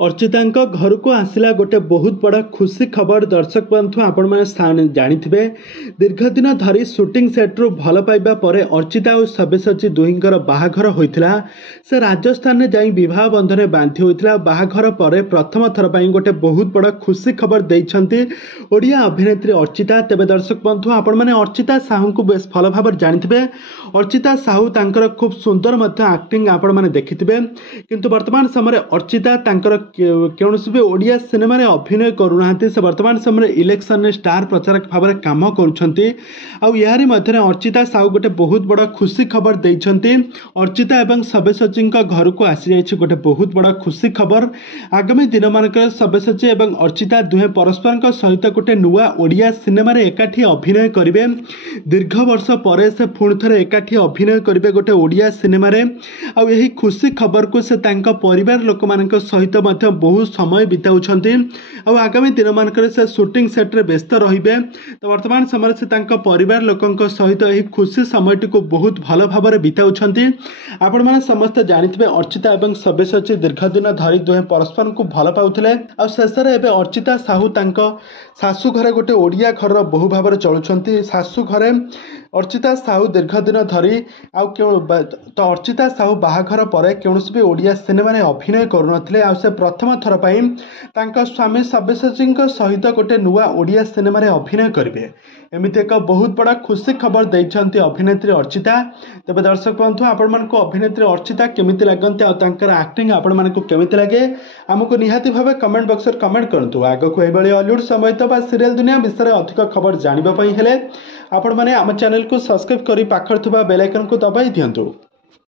अर्चिता घर को आसला गोटे बहुत बड़ा खुशी खबर दर्शक बंधु आपण मैंने जानिथिबे। दीर्घ दिन धरी शूटिंग सेट्रु भल पाइबा परे अर्चिता और सब्यसाची दुहींकर बाहाघर होइथिला। से राजस्थान में जाई विवाह बंधन बांधि होइथिला। बाहाघर परे प्रथम थर पई गोटे बहुत बड़ा खुशी खबर दैछंती ओडिया अभिनेत्री अर्चिता। तेबे दर्शक बंधु आपण माने अर्चिता साहू को बेस भल भाव जानिथिबे। अर्चिता साहू तांकर खूब सुंदर मध्य एक्टिंग आपण माने देखिथिबे, किंतु वर्तमान समय अर्चिता तांकर कौन भी ओडिया सिनेमा रे अभिनय करूना। से वर्तमान समय इलेक्शन में स्टार प्रचारक भाव में कम करुँच। मध्य अर्चिता साहू गोटे बहुत बड़ा खुशी खबर देइछंती। अर्चिता एवं सब्यसाची घर को आसी जाइए गोटे बहुत बड़ा खुशी खबर। आगामी दिन मानक सब्यसाची एवं अर्चिता दुहे परस्पर सहित गोटे नुआ ओडिया सिनेमा रे एकाठी अभिनय करेंगे। दीर्घ वर्ष पर से पुणी थे एकाठी अभिनय करेंगे गोटे ओडिया सिनेमा रे। आ यही खुशी खबर को से परिवार लोक मान सहित बहुत समय बिताउछंती। आगामी दिन मानक से शूटिंग सेट्रे व्यस्त रहिबे। तो वर्तमान समय से परिवार लोकंक सहित यही खुशी समयटी को बहुत भल भाव में बिताउछंती। आपण माने समस्त जानिथिबे अर्चिता एवं सब्यसाची दीर्घ दिन धरी दुहे परस्पर को भल पाउथिले। आ शेषरे एबे अर्चिता साहू तांको सासू घरे गोटे ओडिया घर बहु भाव में चलुछंती। सासू घरे अर्चिता साहू दीर्घ दिन धरी तो अर्चिता साहू बाहाघर पर कौन भी ओडिया सिनेमा रे अभिनय करुनथिले। आ से प्रथम थर पई तांका स्वामी सब्यसाची सहित गोटे नुआ ओडिया सिनेमा रे अभिनय करेंगे। एमती एक बहुत बड़ा खुशी खबर देइछंती अभिनेत्री अर्चिता। तेबे दर्शक बंधु आपण मानको अभिनेत्री अर्चिता केमिति लागंती आ तांकर एक्टिंग आपण मानको केमिति लागे हमको निहाती भावे कमेंट बॉक्स रे कमेंट करंतु। आगको एबेले हॉलीवुड समेत बा सीरियल दुनिया विषय रे अधिक खबर जानिबा पई हेले आपण माने हम चैनल को सब्सक्राइब करी पाखर थुबा बेल आइकन को दबाई दियंतु।